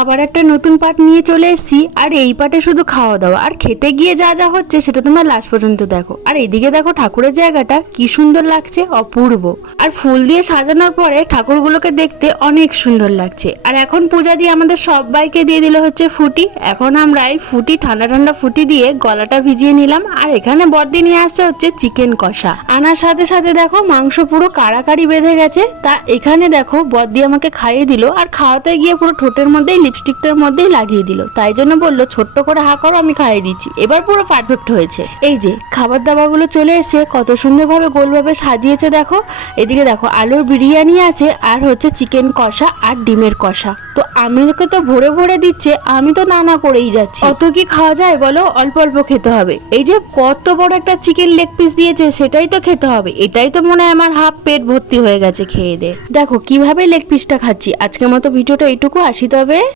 আবার একটা নতুন পার্ট নিয়ে চলে এসেছি। আর এই পার্টে শুধু খাওয়া দাওয়া, আর খেতে গিয়ে যা যা হচ্ছে সেটা তোমরা লাস্ট পর্যন্ত দেখো। আর এইদিকে দেখো ঠাকুরের জায়গাটা কি সুন্দর লাগছে, অপূর্ব। আর ফুল দিয়ে সাজানোর পরে ঠাকুরগুলোকে দেখতে অনেক সুন্দর লাগছে। আর এখন পূজা দিয়ে আমাদের সবাইকে দিয়ে দিল হচ্ছে ফুটি। এখন আমরা এই ফুটি, ঠান্ডা ঠান্ডা ফুটি দিয়ে গলাটা ভিজিয়ে নিলাম। আর এখানে বর্দি নিয়ে আসছে হচ্ছে চিকেন কষা। আনার সাথে সাথে দেখো মাংস পুরো কাড়াকাড়ি বেঁধে গেছে। তা এখানে দেখো বর্দি আমাকে খাইয়ে দিল, আর খাওয়াতে গিয়ে পুরো ঠোঁটের মধ্যেই লিপস্টিকটার মধ্যেই লাগিয়ে দিল। তাই জন্য বললো ছোট্ট করে হা করো, আমি খাইয়ে দিচ্ছি। এবার পুরো পারফেক্ট হয়েছে। এই যে খাবার দাবারগুলো চলে এসে কত সুন্দরভাবে গোলভাবে সাজিয়েছে দেখো। এদিকে দেখো আলুর বিরিয়ানি আছে, আর হচ্ছে চিকেন কষা আর ডিমের কষা। তো আমাকে তো ভরে ভরে দিচ্ছে, আমি তো না করেই যাচ্ছি। অত কি খাওয়া যায় বলো, অল্প অল্প খেতে হবে। এই যে কত বড় একটা চিকেন লেগ পিস দিয়েছে, সেটাই তো খেতে হবে। এটাই তো মনে হয় আমার হাফ পেট ভর্তি হয়ে গেছে খেয়ে দে। দেখো কিভাবে লেগ পিসটা খাচ্ছি। আজকের মতো ভিডিওটা এইটুকু, আসি তবে।